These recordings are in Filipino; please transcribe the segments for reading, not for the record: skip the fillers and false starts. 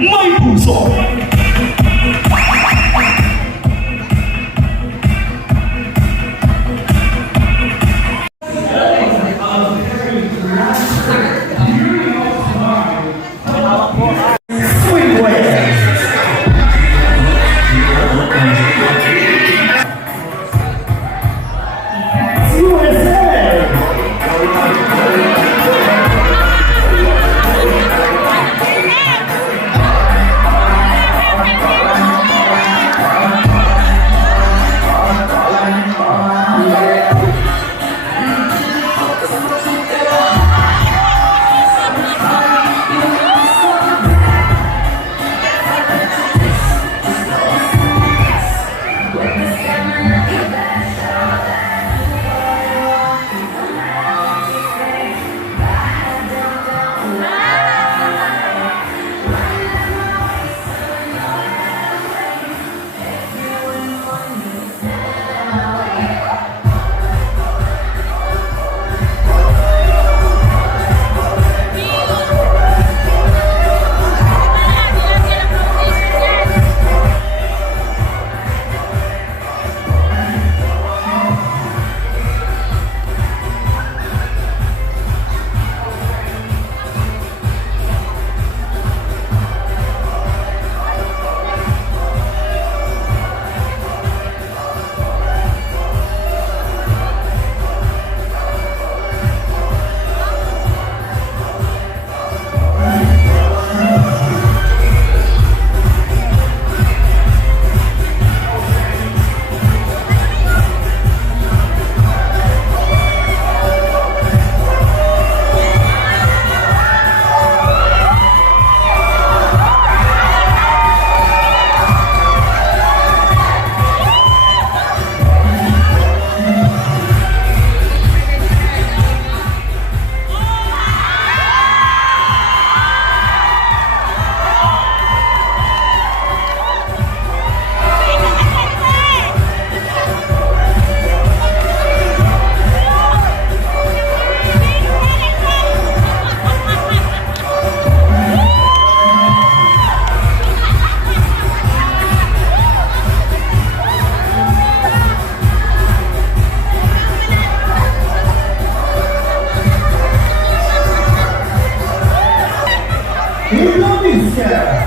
may puso. Indonesia.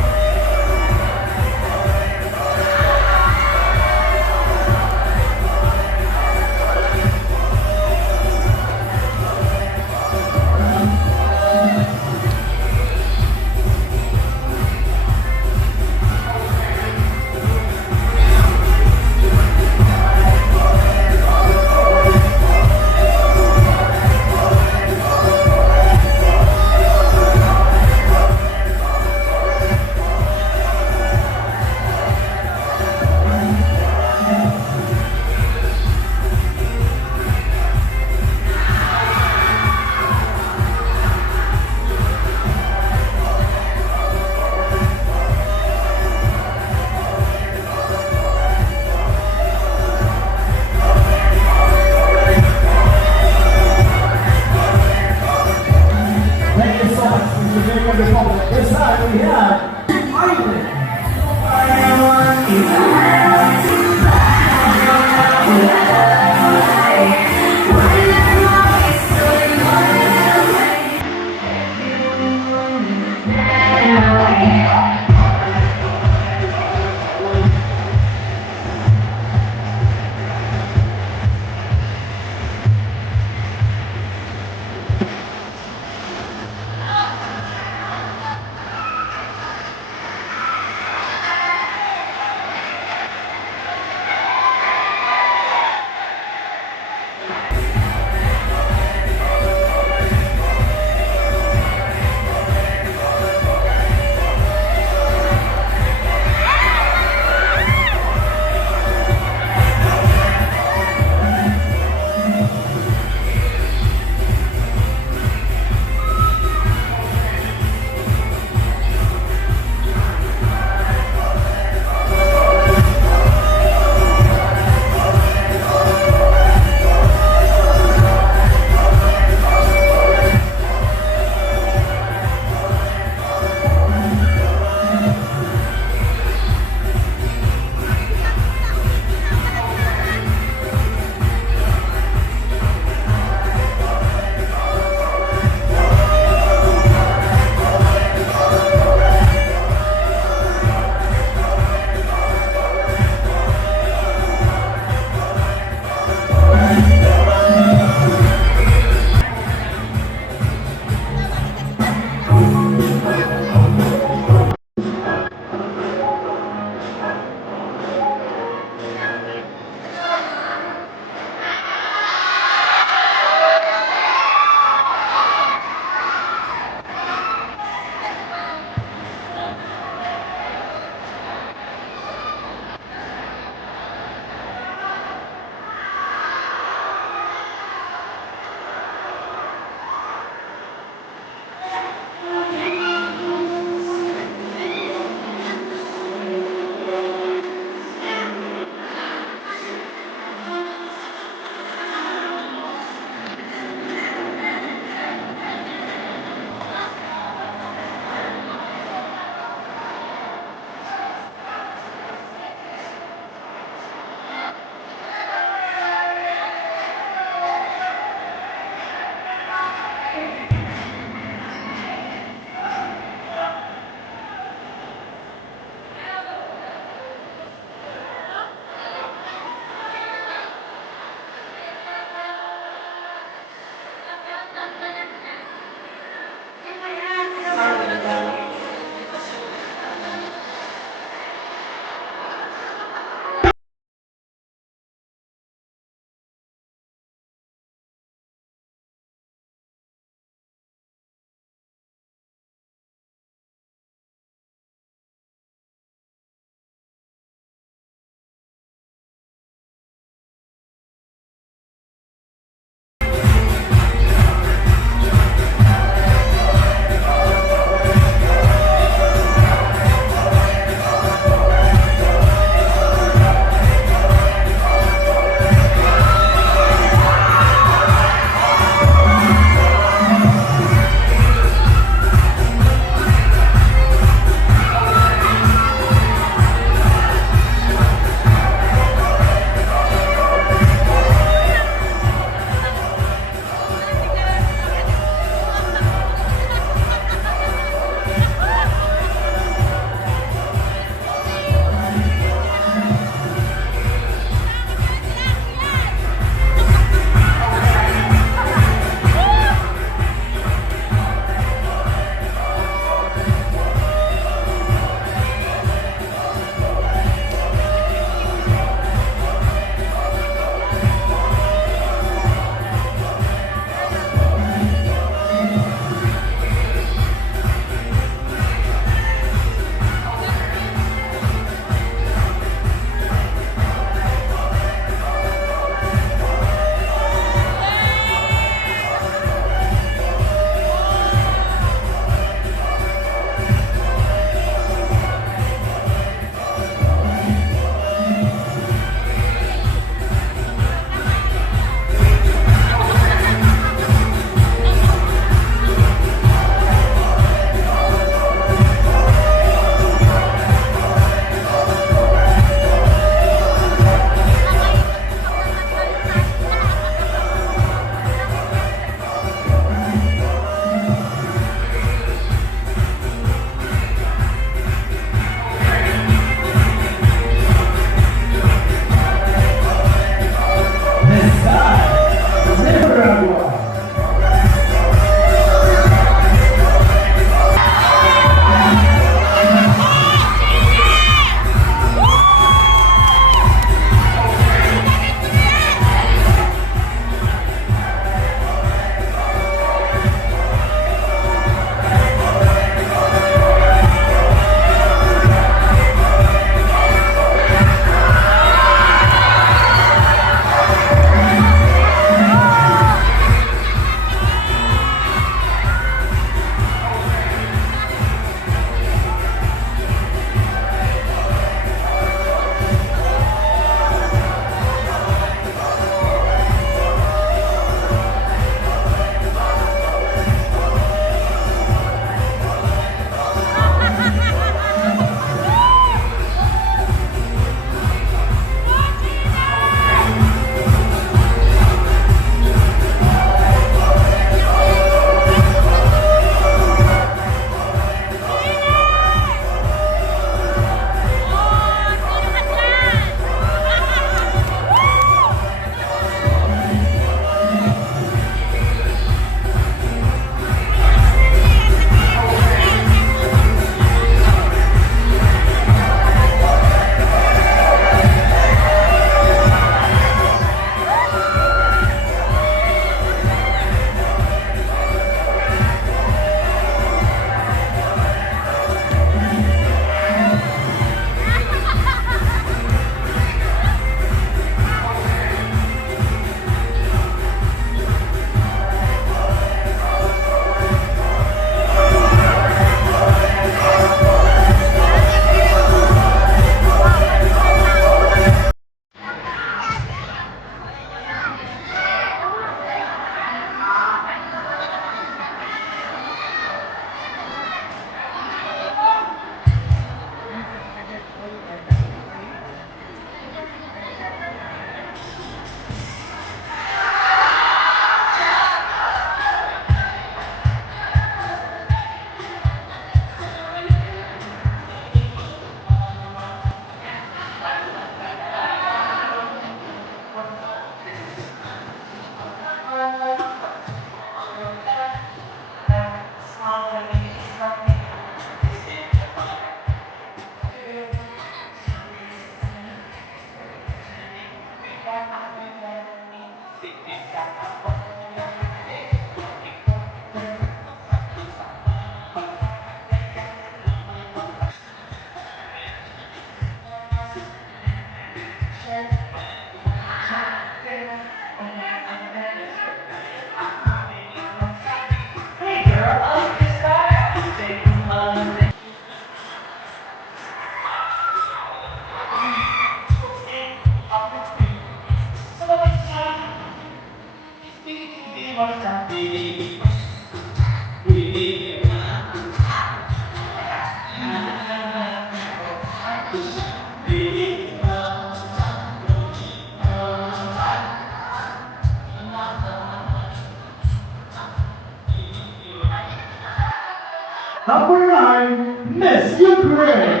Number 9, Miss Ukraine.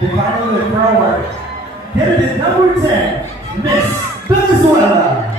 The final forward. Candidate number 10, Miss Venezuela.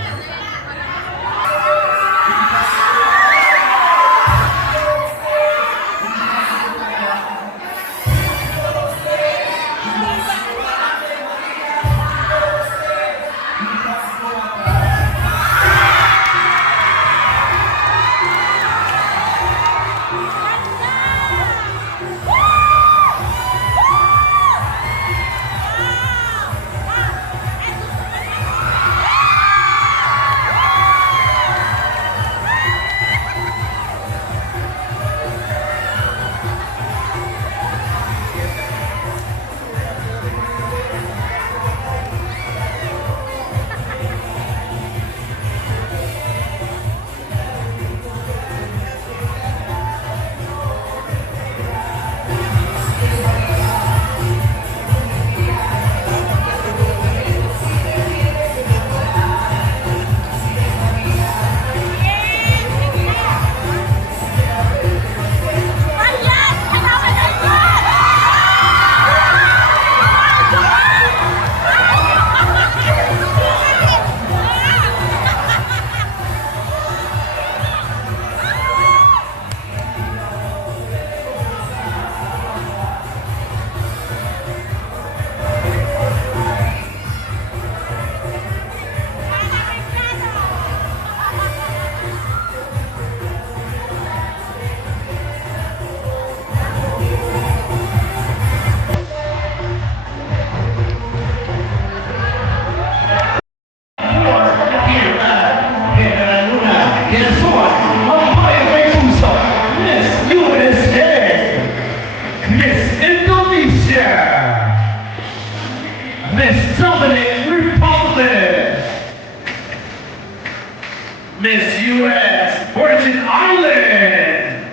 Miss Dominican Republic, Miss US Virgin Island,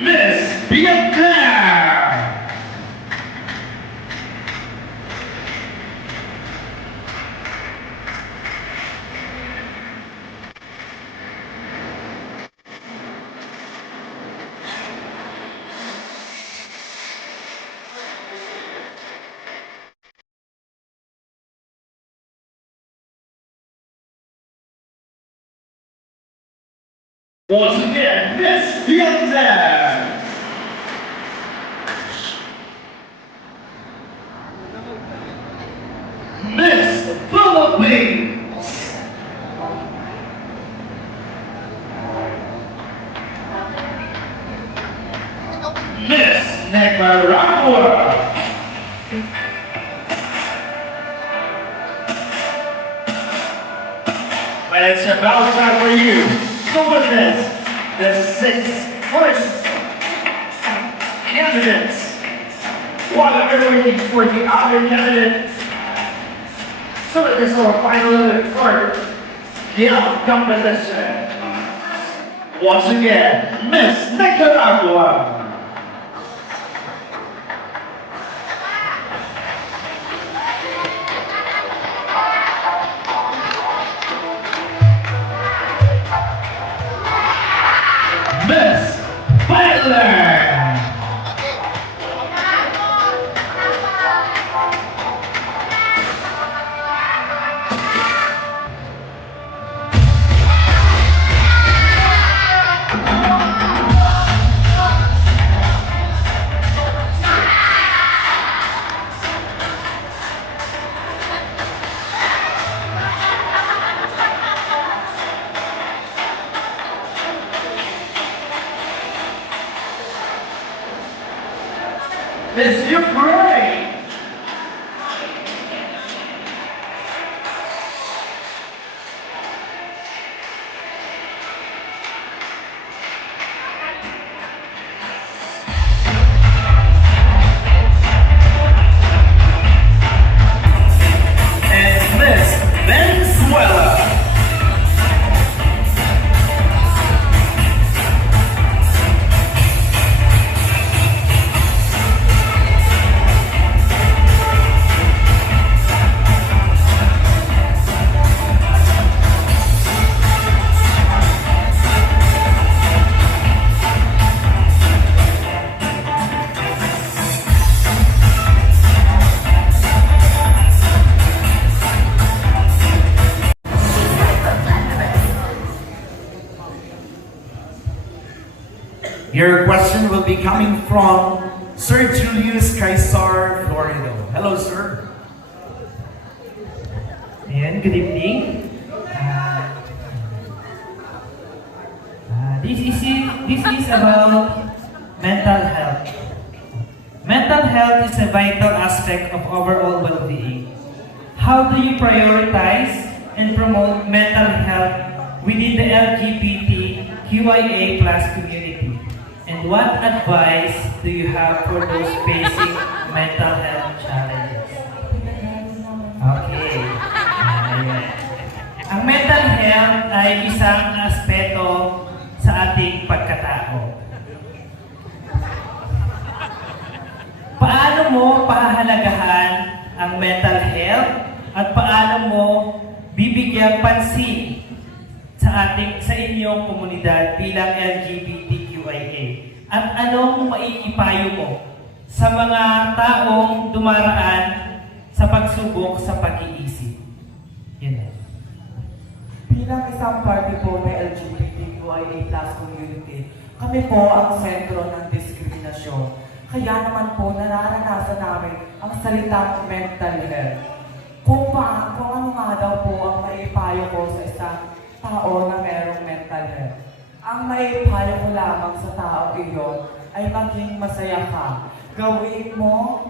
Miss Vietnam, once again, Miss Vietnam, Miss Philippines, Miss Nicaragua, about time for you to witness the 6 first candidates. While we're waiting for the other candidates, so this is our final for the competition. Once again, Miss Nicaragua. Miss Butler. Miss Ukraine. And Miss Venezuela. Your question will be coming from Sir Julius Caesar Florido. Hello, sir. Ayan, good evening. This is about mental health. Mental health is a vital aspect of overall well-being. How do you prioritize and promote mental health within the LGBTQIA+ community? And what advice do you have for those facing mental health challenges? Okay. Ayan. Ang mental health ay isang aspeto sa ating pagkatao. Paano mo pahahalagahan ang mental health at paano mo bibigyan pansin sa inyong komunidad bilang LGBTQIA? At anong maiipayo mo sa mga taong dumaraan sa pagsubok sa pag-iisip? Yan na. Bilang isang parte po ng LGBTQIA+ community, kami po ang sentro ng diskriminasyon. Kaya naman po nararanasan namin ang salitang mental health. Kung ano nga daw po ang maipayo ko sa isang tao na merong mental health. Ang maipayo ko lamang sa tao iyon ay maging masaya ka. Gawin mo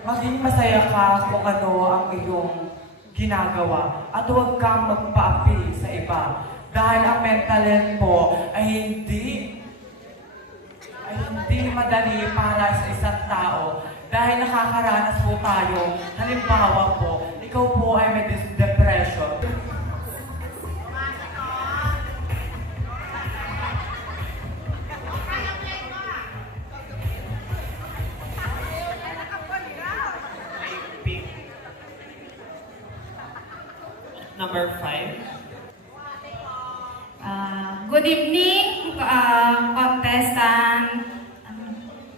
maging masaya ka kung ano ang iyong ginagawa at huwag kang magpaapi sa iba. Dahil ang mental health po ay hindi madali para sa isang tao. Dahil nakakaranas po tayo, halimbawa po, ikaw po ay may depression. Number 5. Good evening, contestant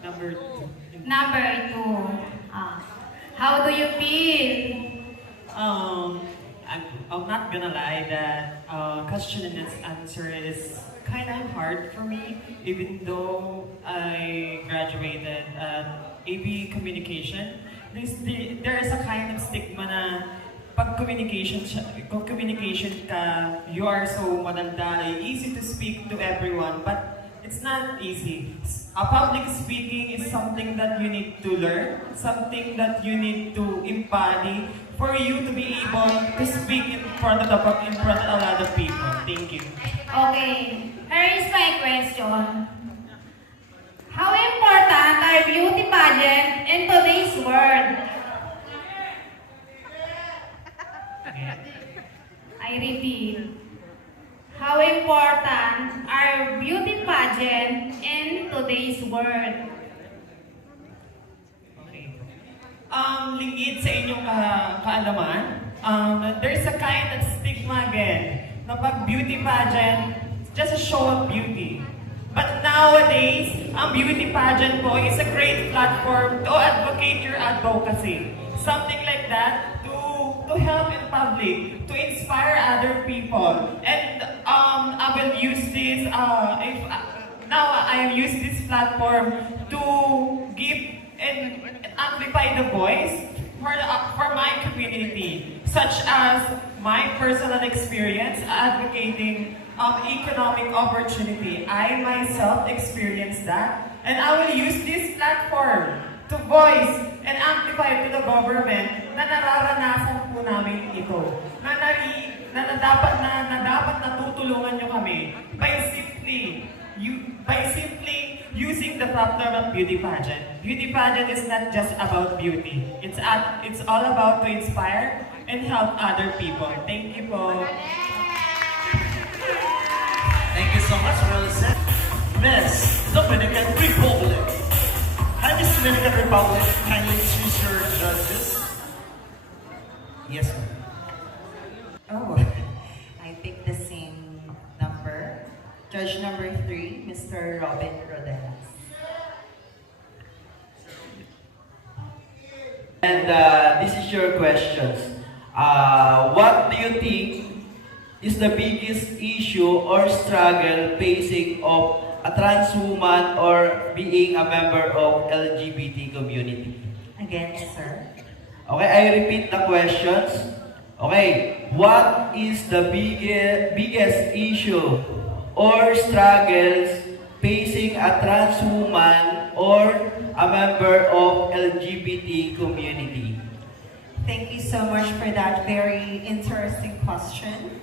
Number 2. number 2. How do you feel? I'm not gonna lie that question and answer is kind of hard for me, even though I graduated at AB Communication. There is a kind of stigma na pag communication ka, you are so madaldal, easy to speak to everyone, but it's not easy. Public speaking is something that you need to learn, something that you need to embody for you to be able to speak in front of a lot of people. Thank you. Okay, here is my question. How important are beauty pageant in today's world? I repeat. How important are beauty pageant in today's world? Okay. Lingid sa inyong kaalaman, there's a kind of stigma again na pag beauty pageant, just a show of beauty. But nowadays, ang beauty pageant po is a great platform to advocate your advocacy. Something like that to help in public, to inspire other people. And I will use this, now I use this platform to give and amplify the voice for my community, such as my personal experience advocating economic opportunity. I myself experienced that, and I will use this platform to voice and amplify to the government na nararanasan po namin ito. Na dapat natutulungan nyo kami by simply using the platform of beauty pageant. Beauty pageant is not just about beauty. It's all about to inspire and help other people. Thank you po. Thank you so much, Rosa. Miss Dominican Republic. Hi, Miss Dominican Republic. Kindly choose your judges. Yes, ma'am. Oh, I picked the same number. Judge number 3, Mr. Robin Rodelas. And this is your questions. What do you think is the biggest issue or struggle facing of a trans woman or being a member of LGBT community? Again, sir. Okay, I repeat the questions. Okay, what is the biggest issue or struggles facing a trans woman or a member of LGBT community? Thank you so much for that very interesting question.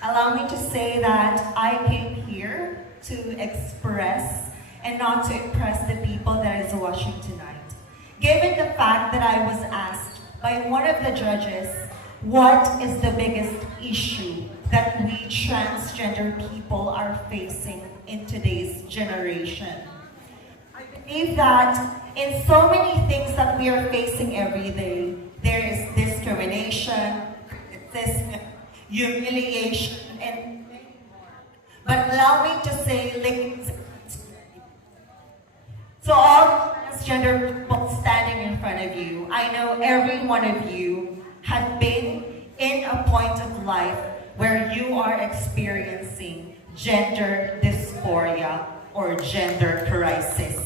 Allow me to say that I came here to express and not to impress the people that is watching tonight. Given the fact that I was asked by one of the judges, what is the biggest issue that we transgender people are facing in today's generation? I believe that in so many things that we are facing every day, there is discrimination, humiliation, and but allow me to say, so all transgender people standing in front of you, I know every one of you have been in a point of life where you are experiencing gender dysphoria or gender crisis.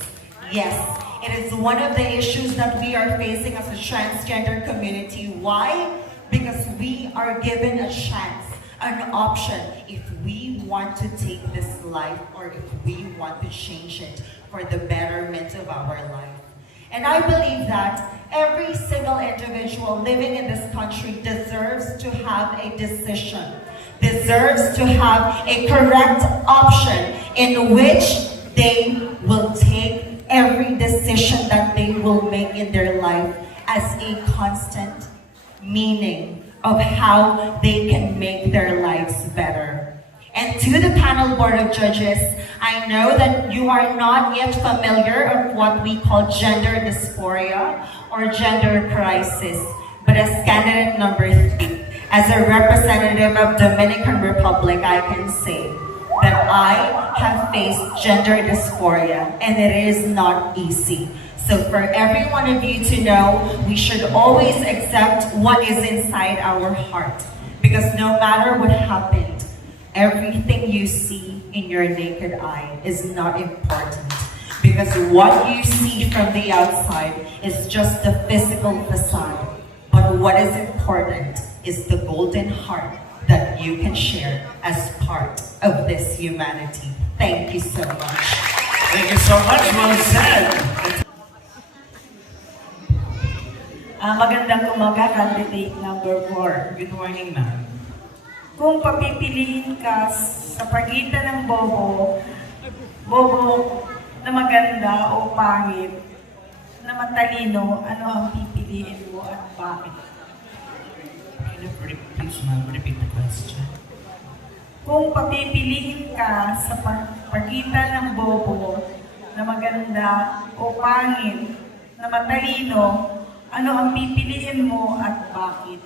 Yes, it is one of the issues that we are facing as a transgender community. Why? Because we are given a chance, an option, if we want to take this life or if we want to change it for the betterment of our life. And I believe that every single individual living in this country deserves to have a decision, deserves to have a correct option in which they will take every decision that they will make in their life as a constant meaning of how they can make their lives better. And to the panel board of judges, I know that you are not yet familiar of what we call gender dysphoria or gender crisis. But as candidate number 3, as a representative of Dominican Republic, I can say that I have faced gender dysphoria and it is not easy. So for every one of you to know, we should always accept what is inside our heart. Because no matter what happened, everything you see in your naked eye is not important. Because what you see from the outside is just the physical facade. But what is important is the golden heart that you can share as part of this humanity. Thank you so much. Thank you so much. Well said. Magandang umaga, candidate number 4. Good morning, ma'am. Kung papipiliin ka sa pagitan ng bobo na maganda o pangit, na matalino, ano ang pipiliin mo at bakit? Please, ma'am, repeat the question. Kung papipiliin ka sa pagitan ng bobo na maganda o pangit, na matalino, ano ang pipiliin mo at bakit?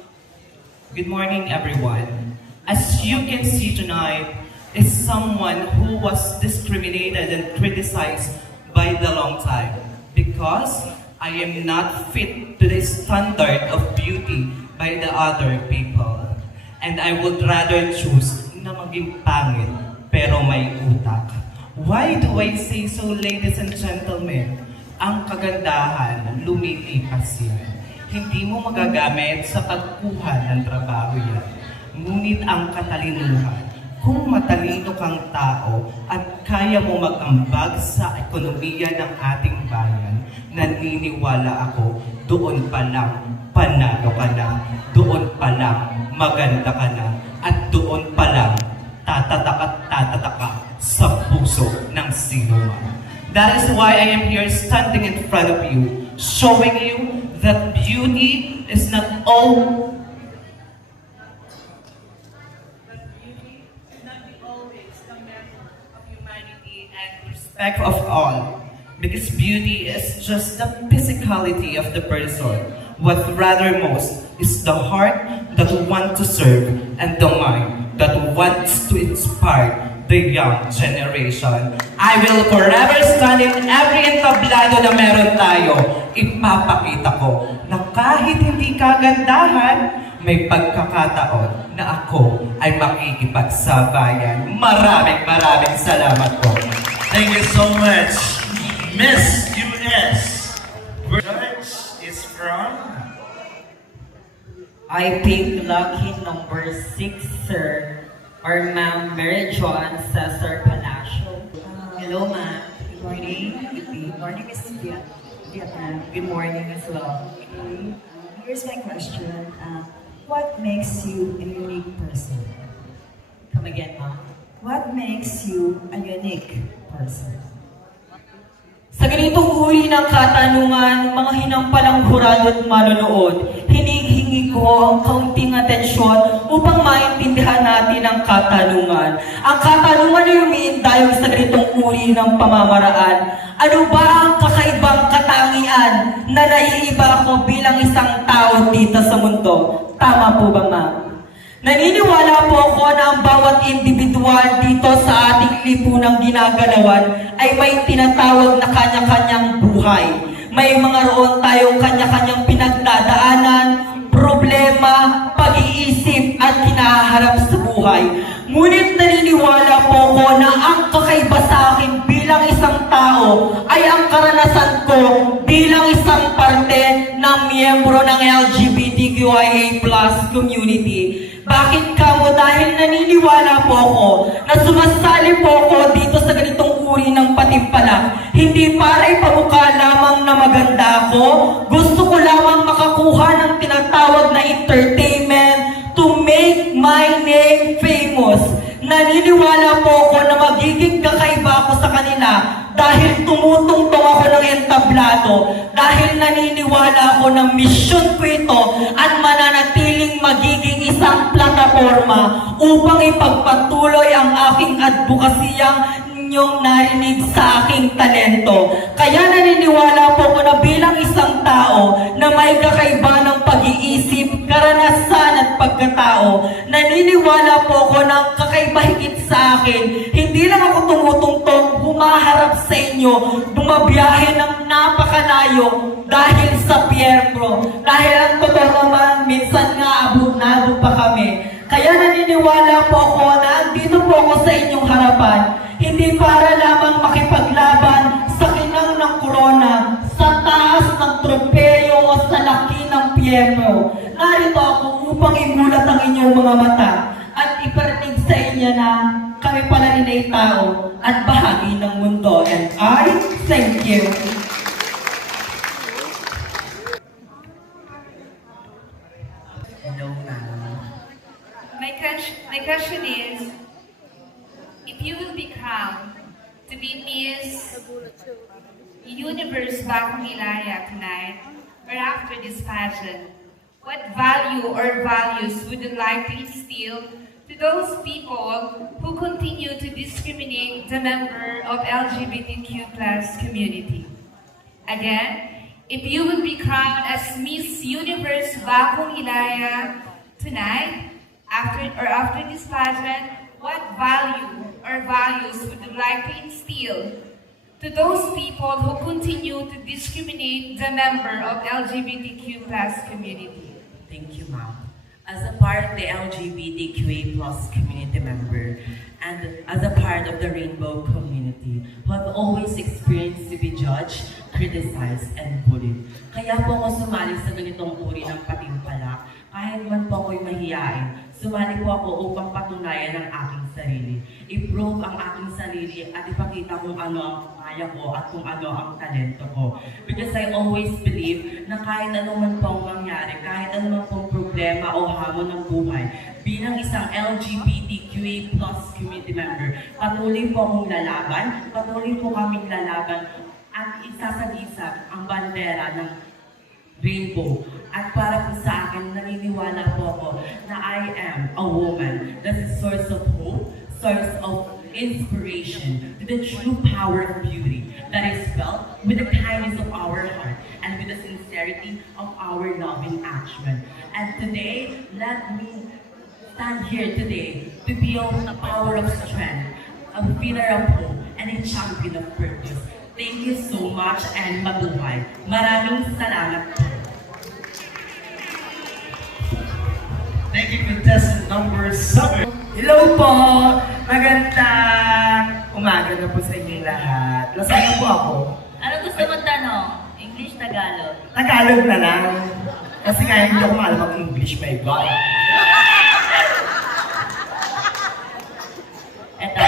Good morning, everyone. As you can see tonight, is someone who was discriminated and criticized by the long time because I am not fit to the standard of beauty by the other people. And I would rather choose na maging pangit pero may utak. Why do I say so, ladies and gentlemen? Ang kagandahan, lumilipas yan. Hindi mo magagamit sa pagkuha ng trabaho yan. Ngunit ang katalinuhan, kung matalino kang tao at kaya mo mag-ambag sa ekonomiya ng ating bayan, naniniwala ako, doon pa lang panalo ka na, doon pa lang maganda ka na, at doon pa lang tatatak ka sa puso ng sino man. That is why I am here standing in front of you, showing you that beauty is not always the measure of humanity and respect of all. Because beauty is just the physicality of the person. What rather most is the heart that wants to serve and the mind that wants to inspire the young generation. I will forever stand in every entablado na meron tayo. Ipapakita ko na kahit hindi kagandahan, may pagkakataon na ako ay makikipagsabayan. Maraming salamat po. Thank you so much, Miss US. Judge is from I pick lucky number 6, sir, or Ma'am Mary Joan Cesar Palacio. Hello, ma'am. Good morning. Good morning, Miss Vietnam. Good morning as well. Okay. Here's my question. What makes you a unique person? Come again, ma'am. What makes you a unique person? Sa ganitong uri ng katanungan, mga hinampalang hurado at manonood, hinihingi ko ang kaunting atensyon upang maintindihan natin ang katanungan. Ang katanungan ay umiindayon sa ganitong uri ng pamamaraan. Ano ba ang kakaibang katangian na naiiba ko bilang isang tao dito sa mundo? Tama po ba, ma'am? Naniniwala po ako na ang bawat individual dito sa ating lipunang ginagalawan ay may tinatawag na kanya-kanyang buhay. May mga roon tayong kanya-kanyang pinagdadaanan, problema, pag-iisip at kinaharap sa buhay. Ngunit naniniwala po ako na ang kakaiba sa akin bilang isang tao ay ang karanasan ko bilang isang parte ng miyembro ng LGBTQIA+ community. Bakit kamo? Dahil naniniwala po ako na sumasali po ako dito sa ganitong uri ng patimpalak. Hindi para ipamukha lamang na maganda ako. Gusto ko lamang makakuha ng tinatawag na entertainment to make my name famous. Naniniwala po ako na magiging kakaiba ako sa kanila dahil tumutungtong ako ng entablado, dahil naniniwala ako na mission ko ito at mananatiling magiging isang plataforma upang ipagpatuloy ang aking advokasiyang inyong narinig sa aking talento. Kaya naniniwala po ko na bilang isang tao na may kakaiba ng pag-iisip, karanasan at pagkatao, naniniwala po ko na kakaiba higit sa akin. Hindi lang ako tumutungtong, humaharap sa inyo, bumabiyahe ng napakalayo dahil sa Pierro. Dahil ang totoo naman, minsan nga abot pa kami. Kaya naniniwala po ako na andito po ako sa inyong harapan, hindi para lamang makipaglaban sa kinang ng corona, sa taas ng tropeyo o sa laki ng Pierro. Narito ako upang imulat ang inyong mga mata at iparating sa inyo na kami pala rin ay tao at bahagi ng mundo. And I thank you. Hello, ma'am. My question is, if you will be crowned to be Miss Universe Bagong Ilaya tonight, or after this pageant, what value or values would you like to instill to those people who continue to discriminate the member of LGBTQ plus community? Again, if you will be crowned as Miss Universe Bagong Ilaya tonight, after this pageant, what value or values would you like to instill to those people who continue to discriminate the member of LGBTQ plus community? Thank you, ma'am. As a part of the LGBTQA plus community member and as a part of the rainbow community who have always experienced to be judged, criticized, and bullied. Kaya po ako sumali sa ganitong uri ng patimpalak. Kahit man po ako'y mahiyain, sumali po ako upang patunayan ang aking sarili. I-prove ang aking sarili at ipakita kung ano ang kaya ko at kung ano ang talento ko. Because I always believe na kahit ano man pong mangyari, kahit ano man pong problema o hamon ng buhay, bilang isang LGBTQA plus community member, patuloy po akong lalaban, patuloy po kaming lalaban at isasagisag ang bandera ng rainbow. At para po sa akin, naniniwala po ako na I am a woman that's a source of hope, source of inspiration to the true power of beauty that is felt with the kindness of our heart and with the sincerity of our loving action. And today, let me stand here today to be a power of strength, a pillar of hope, and a champion of purpose. Thank you so much and mabuhay. Maraming salamat po. Thank you, contestant number 7. Hello po! Magandang umaga na po sa inyong lahat. Lasal na po ako. Ano gusto mong tanong? English, Tagalog? Tagalog na lang. Kasi nga hindi ako maalam ang English, my God. Eto.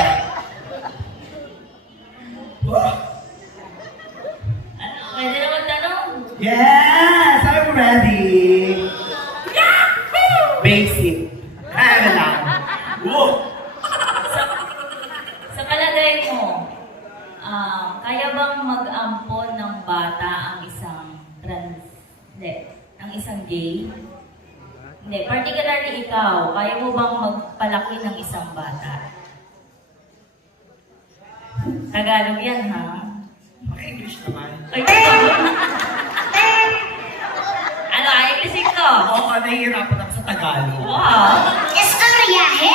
Ano, pwede na magtanong? Yes! I'm ready! Basic. Ano lang. Whoa! Sa palagay mo, kaya bang mag-ampon ng bata ang isang ang isang gay? Hindi, particularly ikaw, kaya mo bang magpalaki ng isang bata? Tagalog yan, ha? Maka-English naman. Ay, ano, ayusin ko? Oo, nahihirapan ako sa Tagalog. Wow! Istoryahe!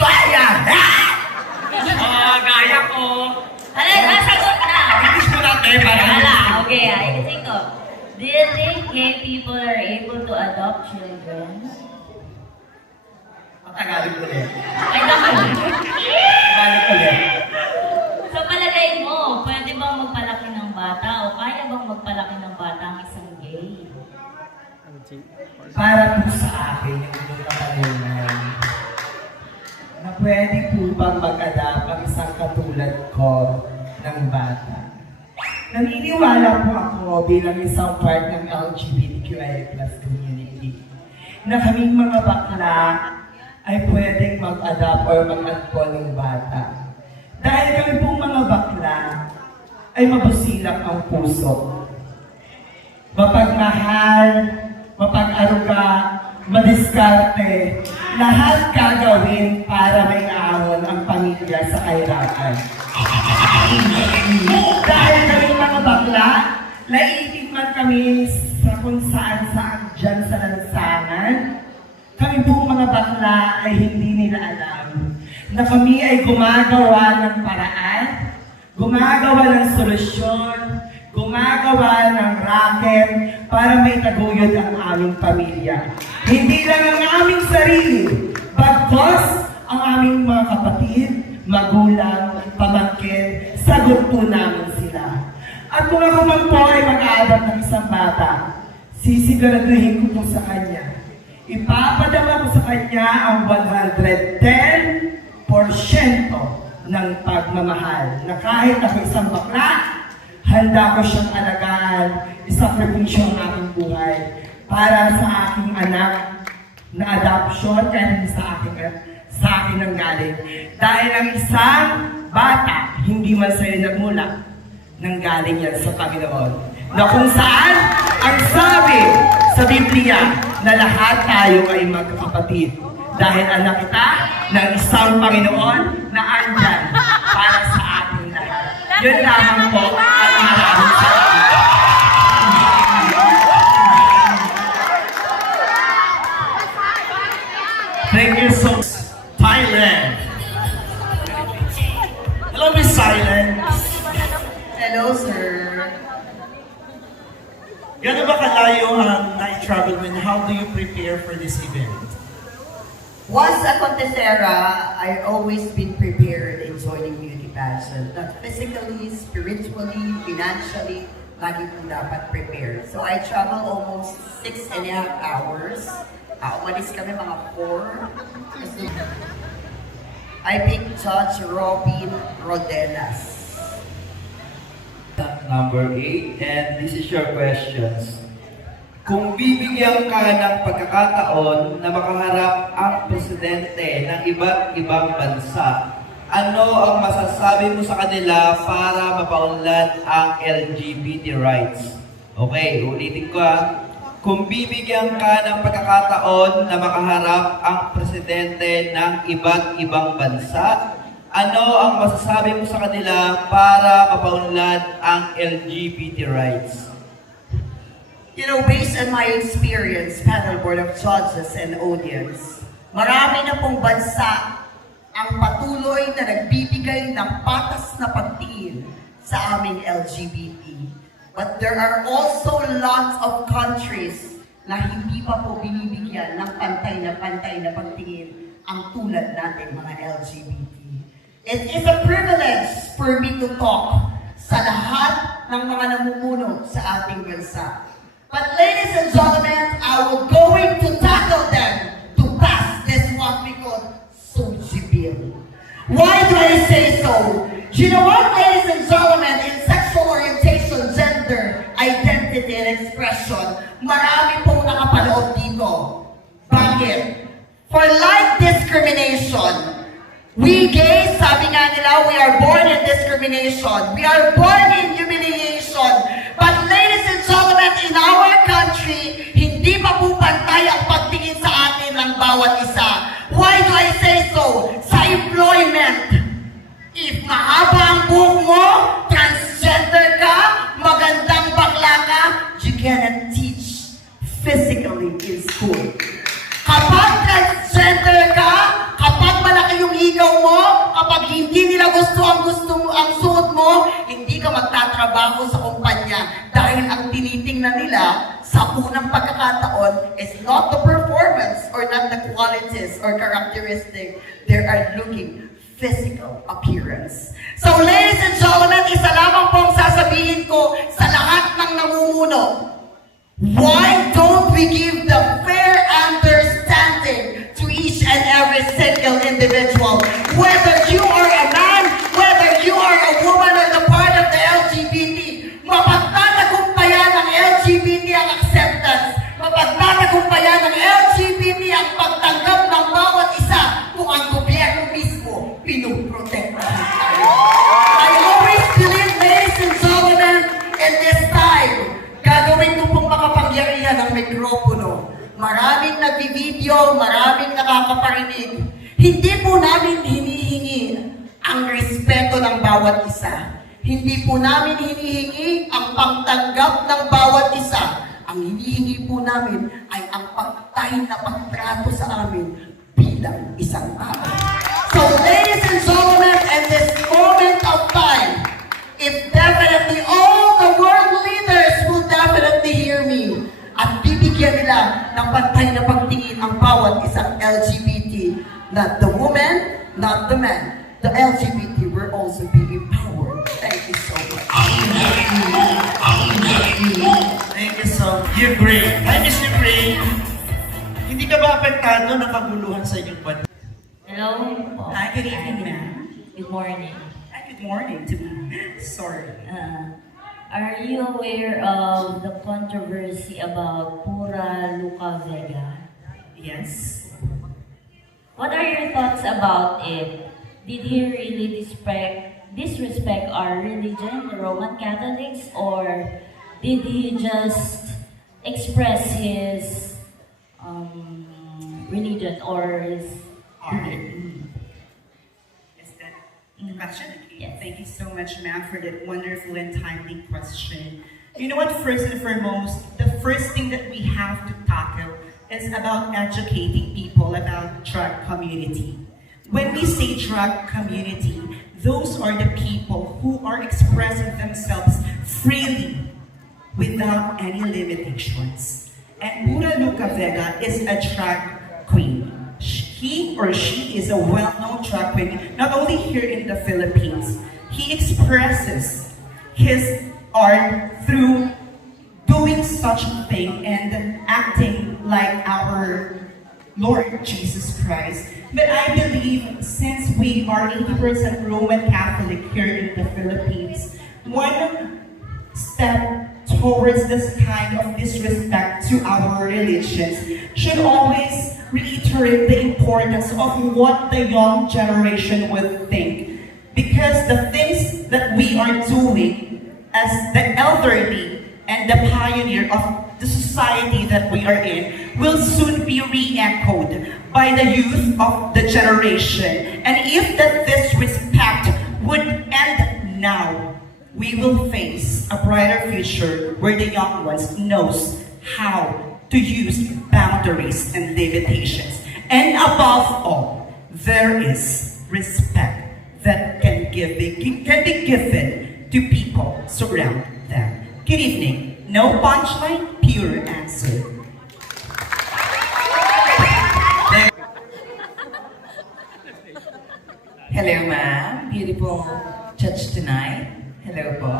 Kaya! Gaya ko! Ano, sagot na! English mo natin para Wala, okay, ayusin ko. Do you think gay people are able to adopt children? Tagalog ulit. Ay, naman. Tagalog ulit. Sa palagay mo, pwede bang magpalaki ng bata o kaya bang magpalaki ng bata ang isang gay? Para po sa akin, yung inyong katanungan, na pwede po bang mag-adapt ang isang katulad ko ng bata? Naniniwala po ako bilang isang part ng LGBTQIA+ community na kaming mga bakla ay pwedeng mag-adapt or mag-adpon ng bata. Dahil kami pong mga bakla ay mabusilak ang puso. Mapagmahal, mapag-aruga, madiskarte, lahat gagawin para may ahon ang pamilya sa kahirapan. Dahil kami mga bakla, naiitig man kami sa kung saan dyan sa lansangan, kami pong mga bakla ay hindi nila alam na kami ay gumagawa ng paraan, gumagawa ng solusyon, gumagawa ng racket para may taguyod ang aming pamilya. Hindi lang ang aming sarili, bagkos ang aming mga kapatid, magulang, pamangkin, sagot po namin sila. At kung ako man po ay mag-aadat ng isang bata, sisiguraduhin ko po sa kanya. Ipapadama ko sa kanya ang 110% ng pagmamahal na kahit ako isang bakla, handa ko siyang alagaan, isakripisyo ang aking buhay para sa aking anak na adoption kaya hindi sa akin ang galing. Dahil ang isang bata, hindi man sa'yo nagmula, nanggaling yan sa Panginoon. Na kung saan, ang sabi sa Biblia na lahat tayo ay magkakapatid. Dahil anak kita ng isang Panginoon na andyan para sa ating lahat. Yun lamang po at maraming salamat. Thank you so much. Thailand. Hello, Miss Silent. Hello, sir. Gano'n ba kalayo ang na-travel mo and how do you prepare for this event? Once a contestera, I always been prepared in joining beauty pageant. Not physically, spiritually, financially, lagi po dapat prepared. So I travel almost 6.5 hours. Umalis kami mga 4. I picked Judge Robin Rodelas. Number 8, and this is your questions. Kung bibigyan ka ng pagkakataon na makaharap ang presidente ng iba't ibang bansa, ano ang masasabi mo sa kanila para mapaunlad ang LGBT rights? Okay, ulitin ko Kung bibigyan ka ng pagkakataon na makaharap ang presidente ng iba't ibang bansa, ano ang masasabi mo sa kanila para mapaunlad ang LGBT rights? You know, based on my experience, panel board of judges and audience, marami na pong bansa ang patuloy na nagbibigay ng patas na pagtingin sa aming LGBT. But there are also lots of countries na hindi pa po binibigyan ng pantay na pagtingin ang tulad natin mga LGBT. It is a privilege for me to talk sa lahat ng mga namumuno sa ating bansa. But ladies and gentlemen, I will going to tackle them to pass this what we call Sochi Bill. Why do I say so? You know what, ladies and gentlemen, in sexual orientation, gender, identity, and expression, marami pong nakapanood dito. Bakit? For like discrimination, we gays, sabi nga nila, we are born in discrimination. We are born in humiliation. But ladies and gentlemen, in our country, hindi pa po pantay ang pagtingin sa atin ng bawat isa. Why do I say so? Sa employment, if mahaba ang buhok mo, transgender ka, magandang bakla ka, you cannot teach physically in school. Kapag transgender ka, kapag malaki yung higaw mo, kapag hindi nila gusto ang suot mo, hindi ka magtatrabaho sa kumpanya dahil ang tinitingnan nila sa unang pagkakataon is not the performance or not the qualities or characteristics. They are looking physical appearance. So ladies and gentlemen, isa lamang pong sasabihin ko sa lahat ng namumuno. Why don't we give the fair understanding to each and every single individual? Whether you are a man, whether you are a woman or the part of the LGBT, mapagtatagumpayan ng LGBT ang acceptance, mapagtatagumpayan ng LGBT ang pagtanggap ng bawat isa kung ang gobyerno mismo pinuprotektahan tayo. I always believe, ladies and gentlemen, in this time, gagawin ko pong makapangyarihan ng mikropono. Maraming nagbi-video, maraming nakakaparinig. Hindi po namin hinihingi ang respeto ng bawat isa. Hindi po namin hinihingi ang pagtanggap ng bawat isa. Ang hinihingi po namin ay ang pagtay na pagtrato sa amin bilang isang tao. So ladies and gentlemen, in this moment of time, if definitely all the world leaders will definitely hear me at bibigyan nila ng pantay na pagtingin ang bawat isang LGBT, not the woman, not the man. The LGBT will also be empowered. Thank you so much. Thank you so much. You're great. Hi, Miss Ukraine. Hindi ka ba apektado ng kaguluhan sa inyong bansa? Hello po. Hi, good evening, ma'am. Good morning. Hi, good morning to me. Sorry. Are you aware of the controversy about Pura Luca Vega? Yes. What are your thoughts about it? Did he really disrespect our religion, the Roman Catholics, or did he just express his religion or his Art. Is that the question? Yes. Thank you so much, ma'am, for that wonderful and timely question. You know what, first and foremost, the first thing that we have to tackle is about educating people about drug community. When we say drug community, those are the people who are expressing themselves freely without any limitations. And Pura Luca Vega is a drag queen. He or she is a well-known drag queen, not only here in the Philippines. He expresses his art through doing such a thing and acting like our Lord Jesus Christ. But I believe since we are 80% Roman Catholic here in the Philippines, one step towards this kind of disrespect to our religions should always reiterate the importance of what the young generation would think. Because the things that we are doing as the elderly and the pioneer of the society that we are in will soon be re-echoed by the youth of the generation. And if that disrespect would end now, we will face a brighter future where the young ones knows how to use boundaries and limitations. And above all, there is respect that can be given to people surround them. Good evening. No punchline, pure answer. Hello, ma'am. Beautiful church tonight. Hello po.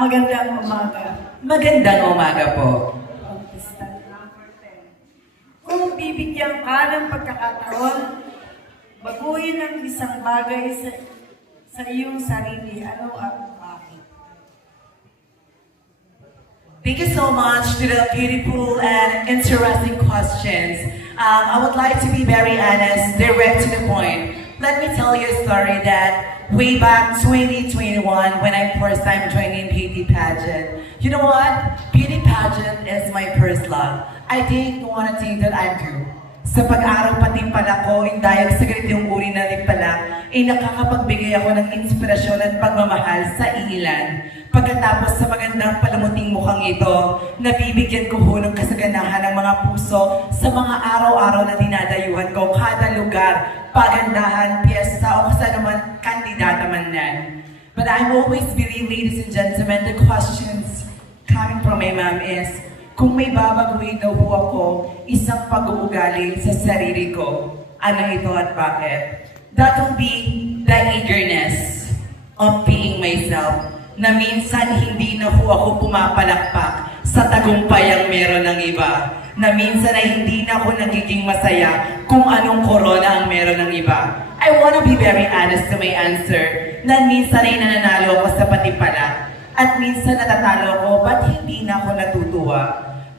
Magandang umaga. Magandang umaga po. Kung bibigyan ka ng pagkakataon, baguhin ang isang bagay sa iyong sarili, ano at bakit? Thank you so much to the beautiful and interesting questions. I would like to be very honest, direct to the point. Let me tell you a story that way back 2021 when I first time joining beauty pageant. You know what? Beauty pageant is my first love. I didn't want to think that I do. Sa pag-araw pati pala ko, dahil sa ganitong uri na pala, nakakapagbigay ako ng inspirasyon at pagmamahal sa ilan. Pagkatapos sa magandang palamuting mukhang ito, nabibigyan ko ho ng kasaganahan ng mga puso sa mga araw-araw na dinadayuhan ko, kada lugar, pagandahan, piyesta o kung naman kandidata man yan. But I always believe, ladies and gentlemen, the questions coming from my mom is, kung may babaguhin daw ho ako, isang pag-uugali sa sarili ko, ano ito at bakit? That will be the eagerness of being myself, na minsan hindi na ho ako pumapalakpak sa tagumpay ang meron ng iba, na minsan ay hindi na ako nagiging masaya kung anong corona ang meron ng iba. I wanna be very honest to my answer, na minsan ay nananalo ako sa patipala, at minsan natatalo ako, ba't hindi na ako natutuwa?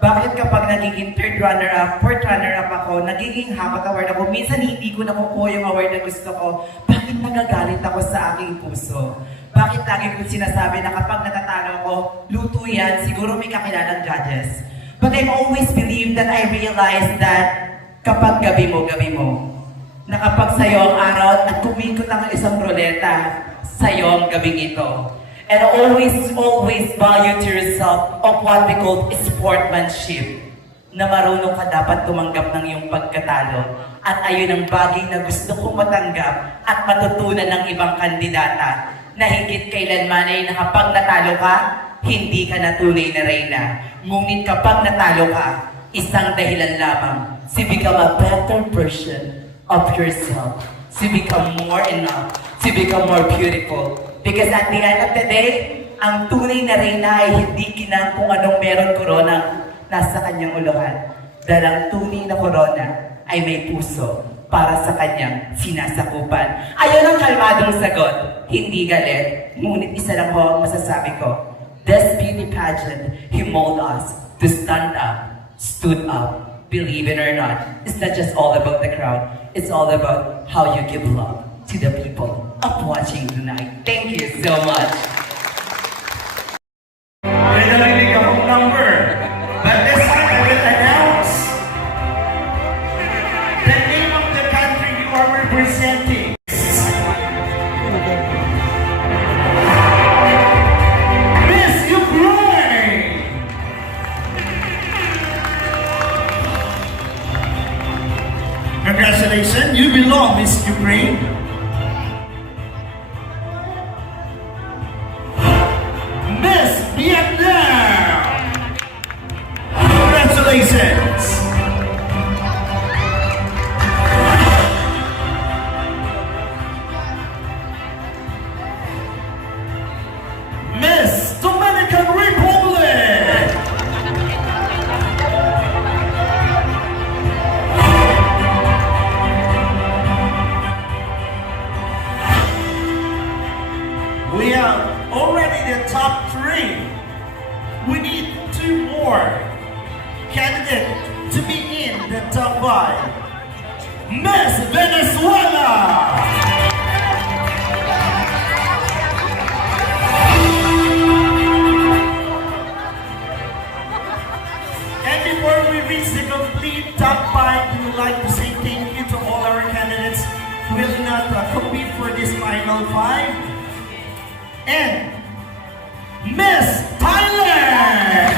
Bakit kapag nagiging third runner-up, fourth runner-up ako, nagiging hapat award ako, minsan hindi ko nakukuha yung award na gusto ko, bakit nagagalit ako sa aking puso? Bakit lagi ko sinasabi na kapag natatalo ako, luto yan, siguro may kakilalang judges. But I've always believed that I realized that kapag gabi mo, na kapag sa'yo ang araw at kumikot ang isang ruleta, sa'yo ang gabing ito. And always value to yourself of what we call sportsmanship. Na marunong ka dapat tumanggap ng iyong pagkatalo. At ayun ang bagay na gusto kong matanggap at matutunan ng ibang kandidata. Na higit kailanman ay na kapag natalo ka, hindi ka na tunay na reyna. Ngunit kapag natalo ka, isang dahilan lamang. To become a better version of yourself. To become more enough. To become more beautiful. Because at the end of the day, ang tunay na reyna ay hindi kinang kung anong meron koronang nasa kanyang uluhan. Dahil ang tunay na corona ay may puso para sa kanyang sinasakupan. Ayun ang kalmadong sagot, hindi galit. Ngunit isa lang ho ang masasabi ko. This beauty pageant, he molded us to stand up, stood up. Believe it or not, it's not just all about the crowd. It's all about how you give love to the people of watching tonight. Thank you so much. May narinig akong number. But this time I will announce the name of the country you are representing. Miss Ukraine! Congratulations, you belong, Miss Ukraine. Miss Vietnam! Congratulations! Miss Dominican Republic! We have already the top 3. We need 2 more candidates to be in the top 5. Miss Venezuela! And before we reach the complete top 5, we would like to say thank you to all our candidates who will not compete for this final 5. And Miss Thailand!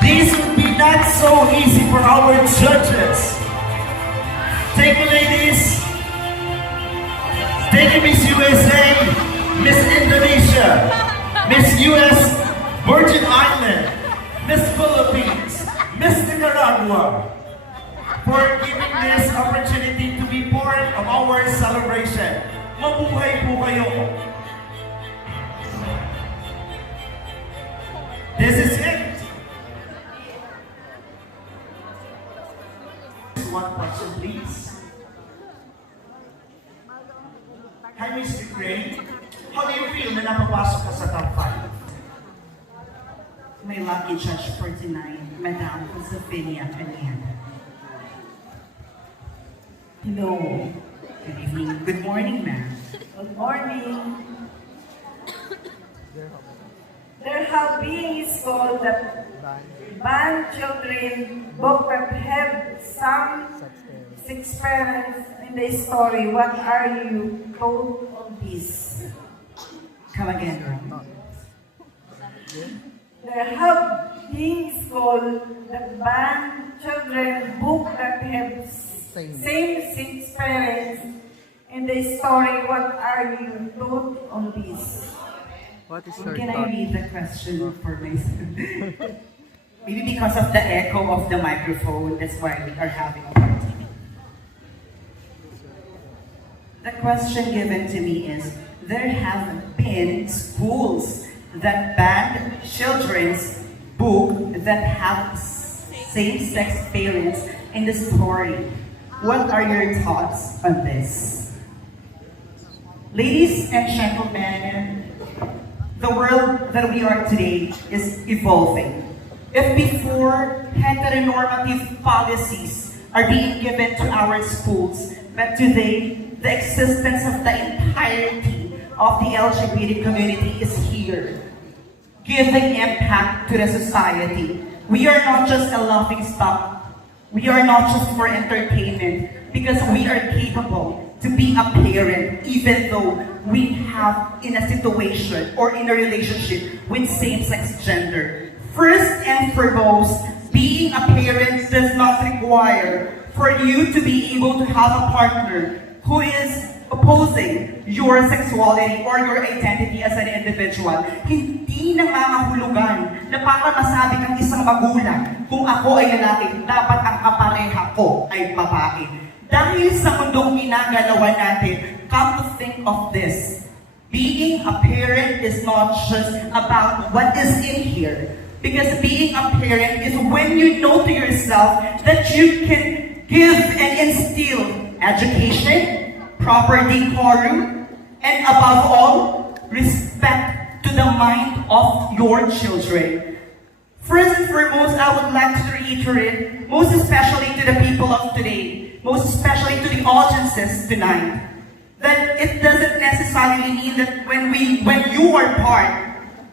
This will be not so easy for our judges. Thank you, ladies. Thank you, Miss USA, Miss Indonesia, Miss US Virgin Island, Miss Philippines, Miss Nicaragua, for giving this opportunity to be part of our celebration. Mabuhay po kayo. This is it. One question, please. Hi, Miss Ukraine. How do you feel na napapasok ka sa top 5? My lucky judge for tonight, Madam Josefina Canyan. Hello. Good evening. Good morning, ma'am. Good morning. There have been schools that ban children book that have some experience in the story. What are you told on this? Come again, ma'am. There have been schools that ban children book that have same-sex parents in the story. What are you told on this? Can I read the question for myself? Maybe because of the echo of the microphone, that's why we are having a hard time. The question given to me is, there have been schools that banned children's book that have same-sex parents in the story. What are your thoughts on this? Ladies and gentlemen, the world that we are today is evolving. If before, heteronormative policies are being given to our schools, but today, the existence of the entirety of the LGBT community is here, giving impact to the society. We are not just a laughing stock. We are not just for entertainment, because we are capable to be a parent even though we have in a situation or in a relationship with same-sex gender. First and foremost, being a parent does not require for you to be able to have a partner who is opposing your sexuality or your identity as an individual. Hindi nangangahulugan na para masabi kang isang magulang, kung ako ay lalaki, dapat ang kapareha ko ay babae. Dahil sa mundong ginagalawan natin, come to think of this, being a parent is not just about what is in here. Because being a parent is when you know to yourself that you can give and instill education, proper decorum, and above all, respect to the mind of your children. First and foremost, I would like to reiterate, most especially to the people of today, most especially to the audiences tonight, that it doesn't necessarily mean that when you are part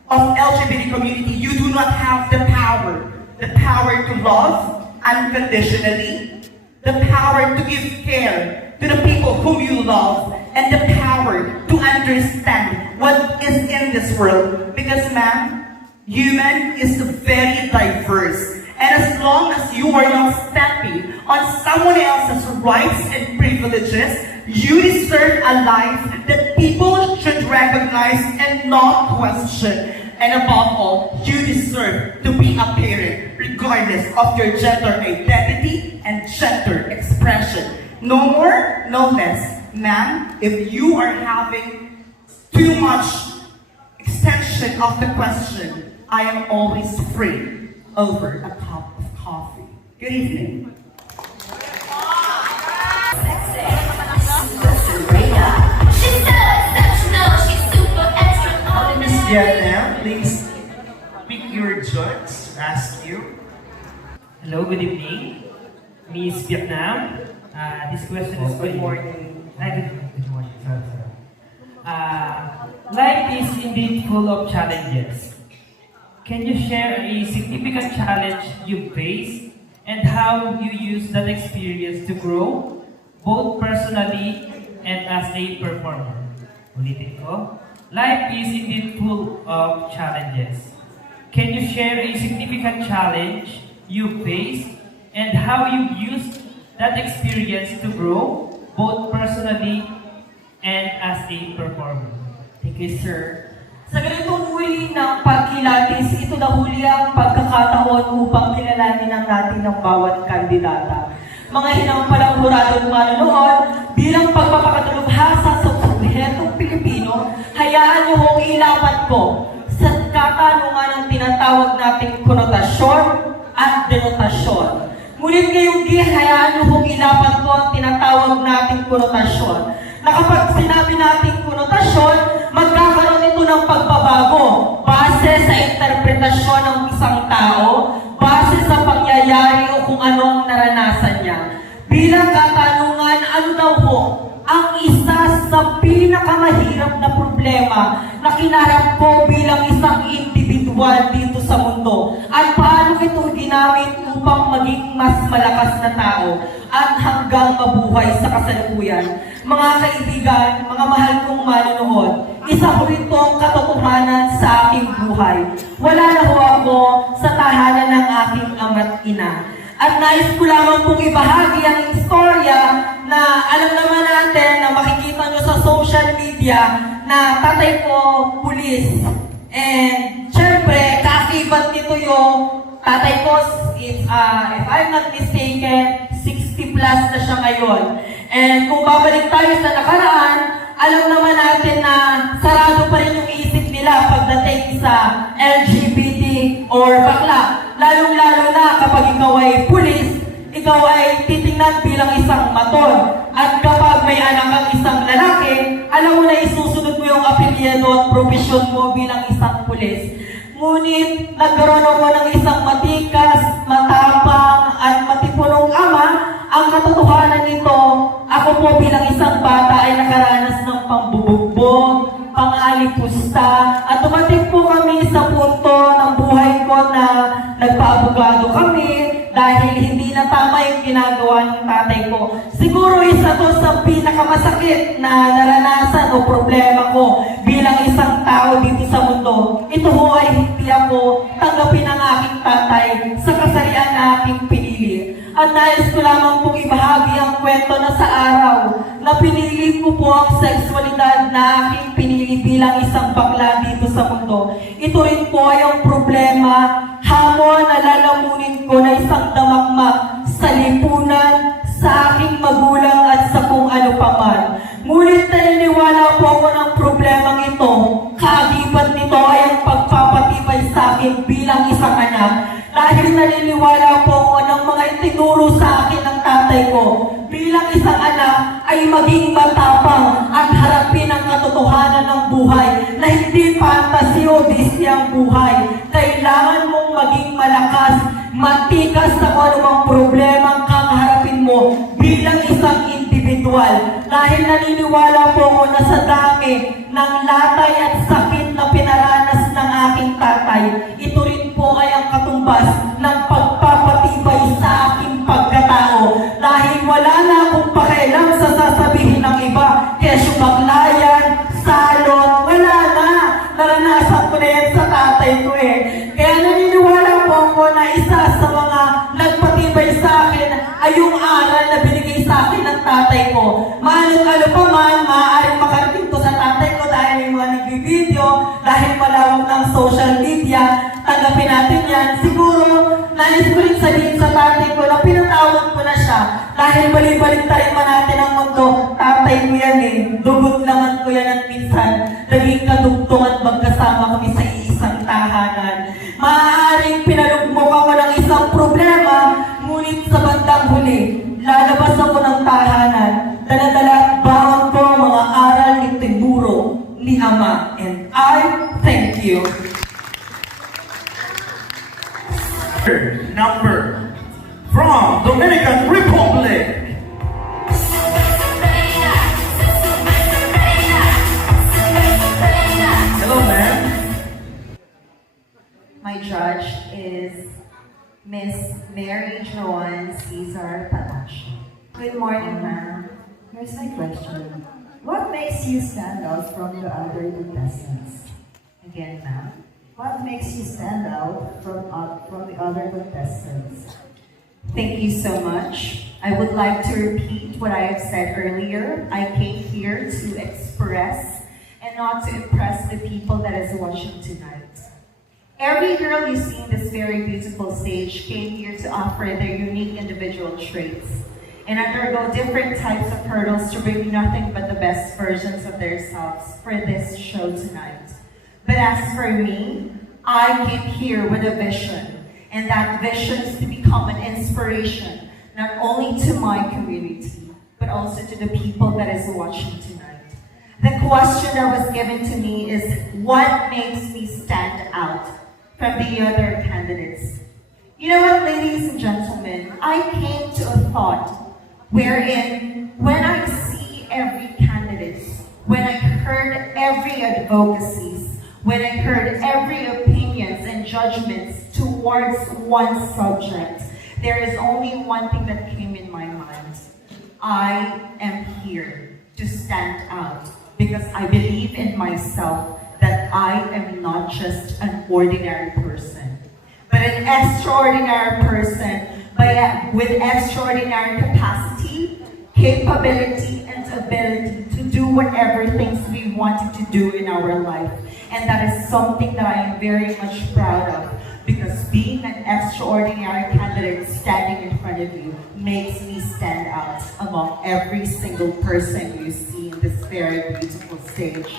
of LGBT community, you do not have the power to love unconditionally, the power to give care to the people whom you love, and the power to understand what is in this world. Because ma'am, human is very diverse. And as long as you are not stepping on someone else's rights and privileges, you deserve a life that people should recognize and not question. And above all, you deserve to be a parent, regardless of your gender identity and gender expression. No more, no less. Ma'am, if you are having too much extension of the question, I am always free over a cup of coffee. Good evening. Miss Vietnam, please pick your judge, ask you. Hello, good evening. Miss Vietnam. This question is for you. Good morning. Good morning. Sorry. Life is indeed full of challenges. Can you share a significant challenge you faced and how you use that experience to grow, both personally and as a performer? Ulitin ko. Life is indeed full of challenges. Can you share a significant challenge you faced and how you used that experience to grow, both personally and as a performer? Thank you, sir. Sa ganitong huli ng pagkilatis, ito na huli ang pagkakataon upang kilalanin ang natin ng bawat kandidata. Mga hinampalang huradong manonood, bilang pagpapakatulubhasa sa subhetong Pilipino, hayaan niyo hong ilapat ko sa katanungan ng tinatawag nating konotasyon at denotasyon. Ngunit ngayong hayaan niyo hong ilapat ko ang tinatawag nating konotasyon. Na kapag sinabi nating konotasyon, magkakaroon ito ng pagbabago base sa interpretasyon ng isang tao, base sa pangyayari o kung anong naranasan niya. Bilang katanungan, ano daw ho ang isa sa pinakamahirap na problema na kinarap ko bilang isang individual dito sa mundo? At paano ito ginamit upang maging mas malakas na tao at hanggang mabuhay sa kasalukuyan? Mga kaibigan, mga mahal kong manonood, isa ko ito ang katotohanan sa aking buhay. Wala na ho ako sa tahanan ng aking ama't ina. At nais ko lamang pong ibahagi ang istorya na alam naman natin na makikita nyo sa social media na tatay ko, pulis. And syempre, kaakibat nito yung tatay ko, if I'm not mistaken, 60 plus na siya ngayon. And kung babalik tayo sa nakaraan, alam naman natin na sarado pa rin yung isip nila pagdating sa LGBT or bakla. Lalong-lalo na kapag ikaw ay pulis, ikaw ay titingnan bilang isang maton. At kapag may anak kang isang lalaki, alam mo na isusunod mo yung apelyido at profesyon mo bilang isang pulis. Ngunit nagkaroon ako ng isang matikas, matapang at matipunong ama. Ang katotohanan nito, ako po bilang isang bata ay nakaranas ng pambubugbog, pang-alipusta, at dumating po kami sa punto ng buhay ko na nagpaabogado kami dahil hindi na tama yung ginagawa ng tatay ko. Siguro isa to sa pinakamasakit na naranasan o problema ko bilang isang tao dito sa mundo. Ito ho ay hindi ako tanggapin ng aking tatay sa kasarian na aking pinili. At nais ko lamang pong ibahagi ang kwento na sa araw na pinili ko po ang sexualidad na aking pinili bilang isang bakla dito sa mundo. Ito rin po ay ang problema, hamon na lalamunin ko na isang damakmak sa lipunan, sa aking magulang at sa kung ano paman. Ngunit naniniwala po ako ng problemang ito naniniwala po ako ng mga itinuro sa akin ng tatay ko. Bilang isang anak ay maging matapang at harapin ang katotohanan ng buhay na hindi fantasy o Disney ang buhay. Kailangan mong maging malakas, matikas sa kung anumang problema ang kakaharapin mo bilang isang individual. Dahil naniniwala po ako na sa dami ng latay at sakit na pinaranas ng aking tatay, ito rin po ay ang katumbas ng pagpapatibay sa aking pagkatao. Dahil wala na akong pakialam sa sasabihin ng iba, kesyo baglayan, salon, wala na. Naranasan ko na yan sa tatay ko eh. Kaya naniniwala po ako na isa sa mga nagpatibay sa akin ay yung aral na binigay sa akin ng tatay ko. Ano pa man, maaaring makarating to sa tatay ko dahil may mga nag-video, dahil malawak ng social media, tanggapin natin yan. Siguro, nais ko rin sabihin sa tatay ko na pinatawag ko na siya dahil balik-baliktarin man natin ang mundo. Tatay ko yan eh. Dugot naman ko yan at minsan naging kadugtong at magkasama kami sa isang tahanan. Maaaring pinalugmok ako ng isang problema, ngunit sa bandang huli, lalabas ako ng tahanan, dala-dala at baon ko ang mga aral ni tinuro ni Ama. And I thank you. Number from Dominican Republic. Hello, ma'am. My judge is Miss Mary Joan Cesar Palacio. Good morning, ma'am. Here's my question. What makes you stand out from the other contestants? Again, ma'am. What makes you stand out from the other contestants? Thank you so much. I would like to repeat what I have said earlier. I came here to express and not to impress the people that is watching tonight. Every girl you see in this very beautiful stage came here to offer their unique individual traits and undergo different types of hurdles to bring nothing but the best versions of themselves for this show tonight. But as for me, I came here with a vision, and that vision is to become an inspiration, not only to my community, but also to the people that is watching tonight. The question that was given to me is, what makes me stand out from the other candidates? You know what, ladies and gentlemen, I came to a thought wherein when I see every candidate, when I heard every advocacies, when I heard every opinions and judgments towards one subject, there is only one thing that came in my mind. I am here to stand out because I believe in myself that I am not just an ordinary person, but an extraordinary person with extraordinary capacity, capability, and ability to do whatever things we wanted to do in our life. And that is something that I am very much proud of, because being an extraordinary candidate standing in front of you makes me stand out among every single person you see in this very beautiful stage.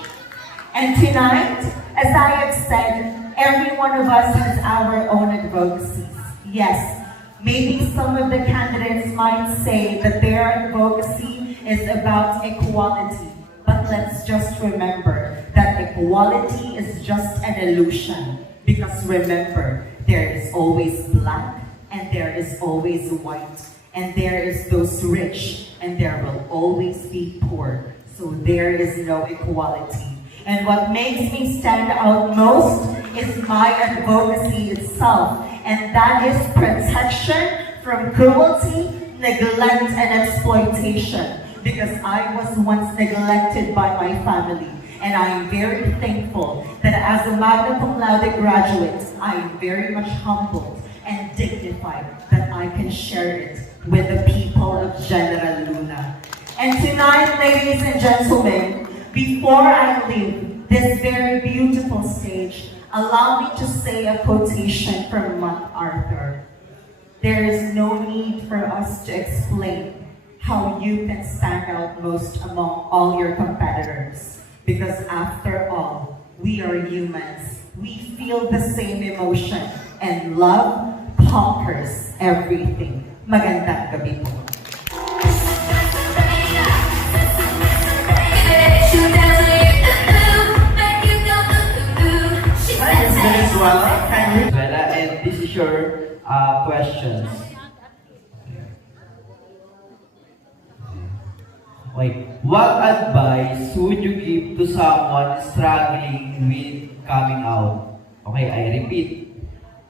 And tonight, as I have said, every one of us has our own advocacies. Yes, maybe some of the candidates might say that their advocacy is about equality. But let's just remember that equality is just an illusion. Because remember, there is always black and there is always white. And there is those rich and there will always be poor. So there is no equality. And what makes me stand out most is my advocacy itself. And that is protection from cruelty, neglect, and exploitation. Because I was once neglected by my family. And I am very thankful that as a Magna Cum Laude graduate, I am very much humbled and dignified that I can share it with the people of General Luna. And tonight, ladies and gentlemen, before I leave this very beautiful stage, allow me to say a quotation from MacArthur. There is no need for us to explain how you can stand out most among all your competitors. Because after all, we are humans. We feel the same emotion and love, conquers everything. Magandang gabi po. Venezuela, kindly. Venezuela, and this is your questions. Wait, what advice would you give to someone struggling with coming out? Okay, I repeat.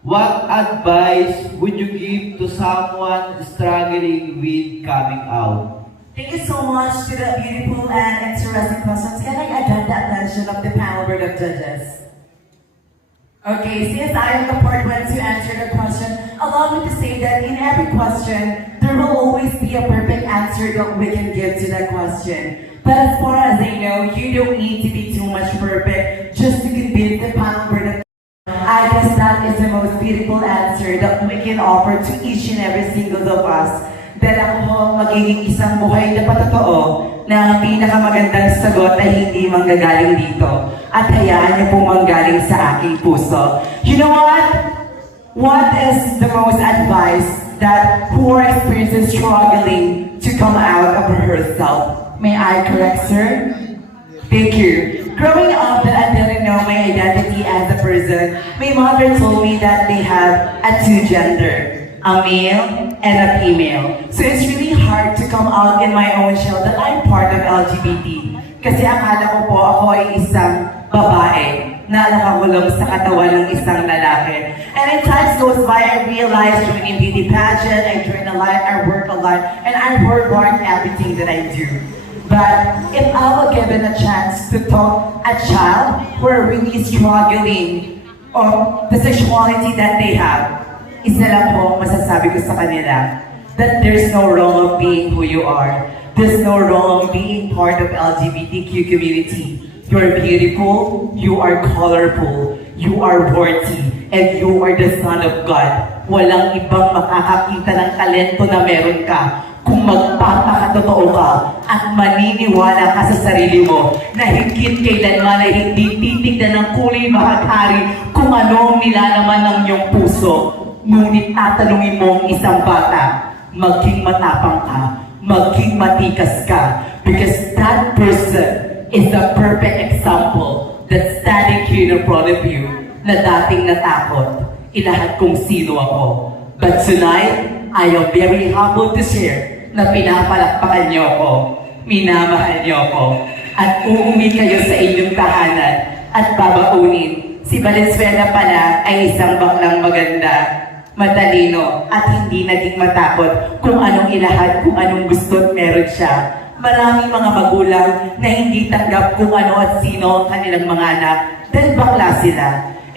What advice would you give to someone struggling with coming out? Thank you so much to the beautiful and interesting questions. Can I add that attention of the panel board of judges? Okay, since I am the part one to answer the question, allow me to say that in every question, there will always be a perfect answer that we can give to that question. But as far as I know, you don't need to be too much perfect just to convince the panel board of I guess that is the most beautiful answer that we can offer to each and every single of us. Dahil ako magiging isang buhay na patotoo na ang pinakamagandang sagot ay hindi manggagaling dito. At hayaan niyo po manggaling sa aking puso. You know what? What is the most advice that who are experiencing struggling to come out of herself? May I correct, sir? Thank you. Growing up that I didn't know my identity as a person, my mother told me that they have a two gender. A male and a female. So it's really hard to come out in my own shell that I'm part of LGBT. Kasi akala ko po ako ay isang babae na nakakulong sa katawan ng isang lalaki. And as time goes by, I realized joining beauty pageant, I join a lot, I work a lot, and I work hard in everything that I do. But if I were given a chance to talk a child who are really struggling on the sexuality that they have, isa lang po masasabi ko sa kanila, that there's no wrong of being who you are. There's no wrong of being part of LGBTQ community. You're beautiful, you are colorful, you are worthy, and you are the son of God. Walang ibang makakakita ng talento na meron ka kung magpapakatotoo ka at maniniwala ka sa sarili mo na higit kailanman ay hindi titignan ng kulay mahaghari kung ano ang nilalaman ng iyong puso. Ngunit tatanungin mo ang isang bata, maging matapang ka, maging matikas ka, because that person is the perfect example that's standing here in front of you na dating natakot, ilahat kung sino ako. But tonight, I am very humble to share na pinapalakpakan niyo ako, minamahal niyo ako, at uuwi kayo sa inyong tahanan at babaunin. Si Valenzuela pala ay isang baklang maganda, matalino, at hindi naging matakot kung anong ilahat, kung anong gusto't meron siya. Maraming mga magulang na hindi tanggap kung ano at sino ang kanilang mga anak dahil bakla sila.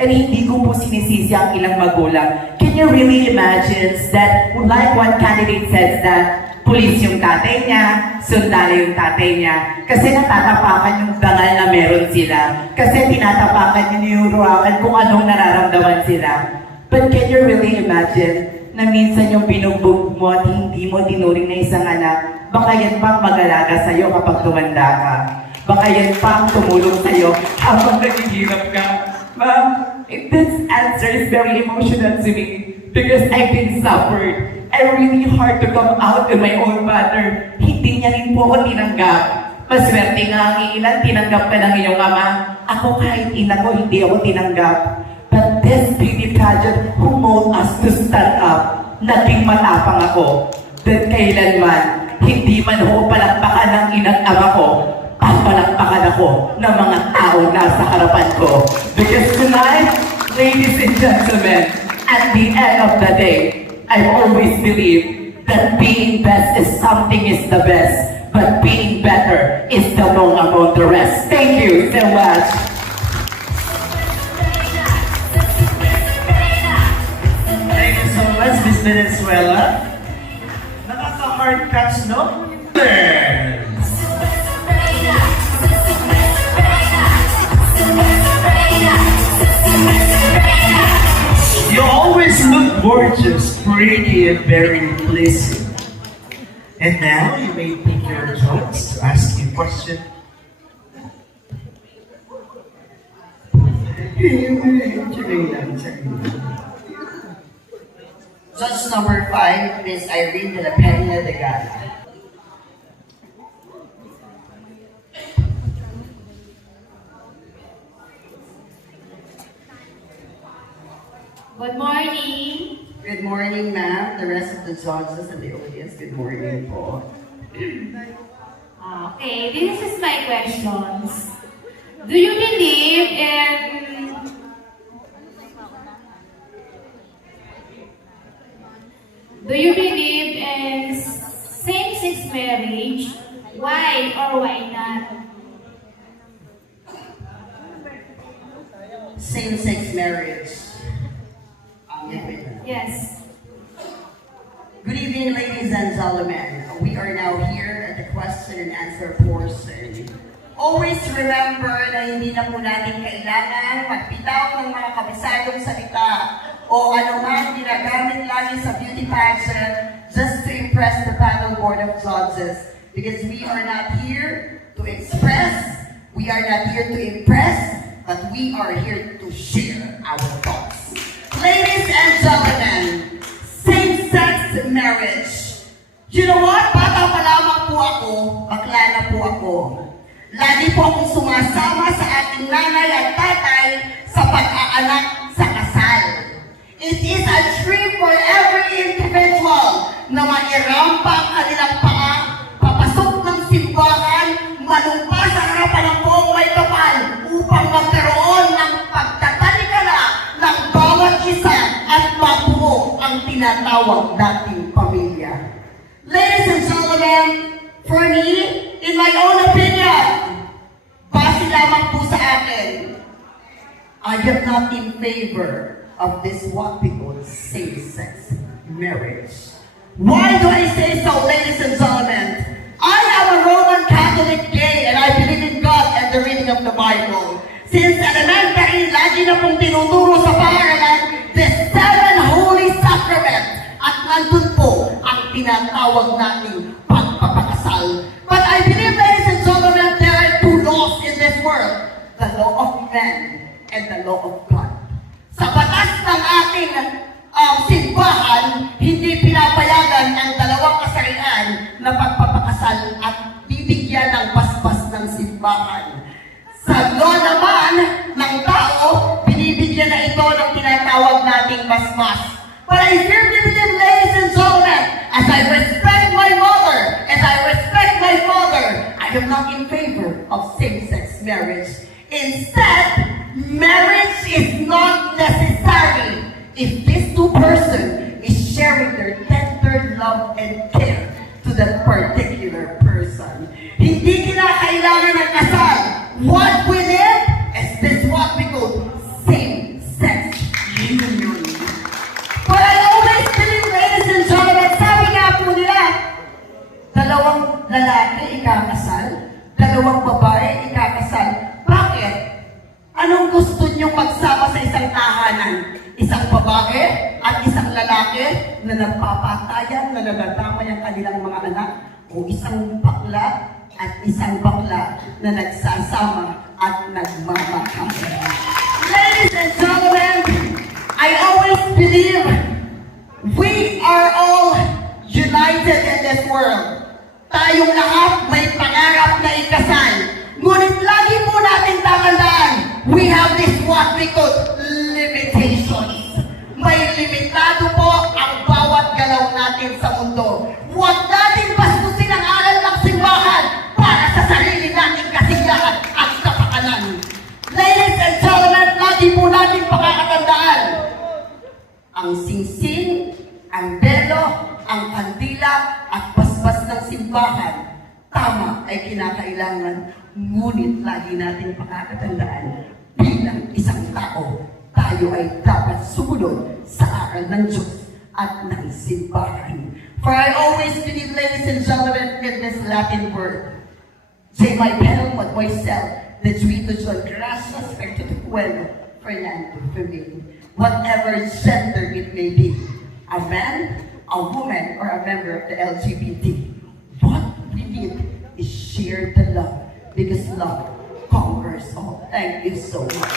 And hindi ko po sinisisi ang ilang magulang. Can you really imagine that, like one candidate says that, pulis yung tatay niya, sundalo yung tatay niya, kasi natatapakan yung dangal na meron sila, kasi tinatapakan yung ruwakan kung anong nararamdaman sila. But can you really imagine na minsan yung binugbog mo at hindi mo tinuring na isang anak, baka yan pang mag-alaga sa'yo kapag tumanda ka. Baka yan pang tumulong sa'yo habang naghihirap ka. Ma'am, this answer is very emotional to me because I've been suffered. And really hard to come out to my own mother. Hindi niya rin po ako tinanggap. Maswerte nga ang ilan, tinanggap ka ng iyong ama. Ako kahit ina ko, hindi ako tinanggap. But this beauty pageant who mold us to stand up, naging matapang ako. That kailanman, hindi man ako palakpakan ng inang ama ko, papalakpakan ako ng mga tao nasa harapan ko. Because tonight, ladies and gentlemen, at the end of the day, I've always believed that being best is something is the best, but being better is the wrong among the rest. Thank you so much. Thank you so much, Miss Venezuela. Nakaka-hard catch, no? You always look gorgeous, pretty, and very pleasing. And now you may pick your jokes to ask you a question. Judge number 5, Miss Irene de la Peña de Gala. Good morning. Good morning, ma'am. The rest of the judges and the audience, good morning po. Okay, this is my questions. Do you believe in same-sex marriage? Why or why not? Same-sex marriage. Yes. Good evening, ladies and gentlemen. We are now here at the question and answer portion. Always remember na hindi na po natin kailangan magbitaw ng mga kabisadong salita o anuman ginagamit lagi sa beauty pageant just to impress the panel board of judges. Because we are not here to express, we are not here to impress, but we are here to share our thoughts. Ladies and gentlemen, same-sex marriage. You know what? Bata pa lamang po ako, bakla na po ako. Lagi po akong sumasama sa ating nanay at tatay sa pag-aanak sa kasal. It is a dream for every individual na mairampa ang kanilang paa, papasok ng simbahan, manumpa sa harapan ng buong may kapal upang magkaroon ng pagtatalikala ng bawat isa at mabuo ang tinatawag nating pamilya. Ladies and gentlemen, for me, in my own opinion, base lamang po sa akin, I am not in favor of this what we call same-sex marriage. Why do I say so, ladies and gentlemen? I am a Roman Catholic gay and I believe in God and the reading of the Bible. Since elementary, lagi na pong tinuturo sa paaralan the 7 holy sacraments at nandun po ang tinatawag nating pagpapakasal. But I believe, ladies and gentlemen, there are 2 laws in this world. The law of man and the law of God. Sa batas ng ating simbahan, hindi pinapayagan ang dalawang kasarian na pagpapakasal at bibigyan ng basbas ng simbahan. Sa law naman ng tao, binibigyan na ito ng tinatawag nating basbas. But I firmly believe, ladies and gentlemen, as I respect my mother, as I respect my father, I am not in favor of same-sex marriage. Instead, marriage is not necessary if these 2 persons is sharing their tender love and care to that particular person. Hindi kinakailangan ng kasal. What we need is this what we call same-sex union. But I always believe, ladies and gentlemen, sabi nga po nila, 2 lalaki ikakasal, 2 babae ikakasal. Bakit? Anong gusto niyong magsama sa isang tahanan? Isang babae at isang lalaki na nagpapatayan, na nagatamay ang kanilang mga anak? O isang bakla at isang bakla na nagsasama at nagmamahal? Ladies and gentlemen, I always believe we are all united in this world. Tayong lahat may pangarap na ikasal. Ngunit lagi po natin tatandaan, we have this what we call limitations. May limitado po ang bawat galaw natin sa mundo. Huwag natin bastusin ang aral ng simbahan para sa sarili nating kasiyahan at kapakanan. Ladies and gentlemen, lagi po natin pakakatandaan, ang singsing, ang belo, ang kandila at basbas ng simbahan, tama ay kinakailangan, ngunit lagi natin pakakatandaan, bilang isang tao, tayo ay dapat sumunod sa aral ng Diyos at ng simbahan. For I always believe, ladies and gentlemen, in this Latin word, say my pen with myself, the Juito John Gracias, Fertutuelo, Fernando Fermin, whatever gender it may be, a man, a woman, or a member of the LGBT, what we need is share the love, because love conquers all. Thank you so much.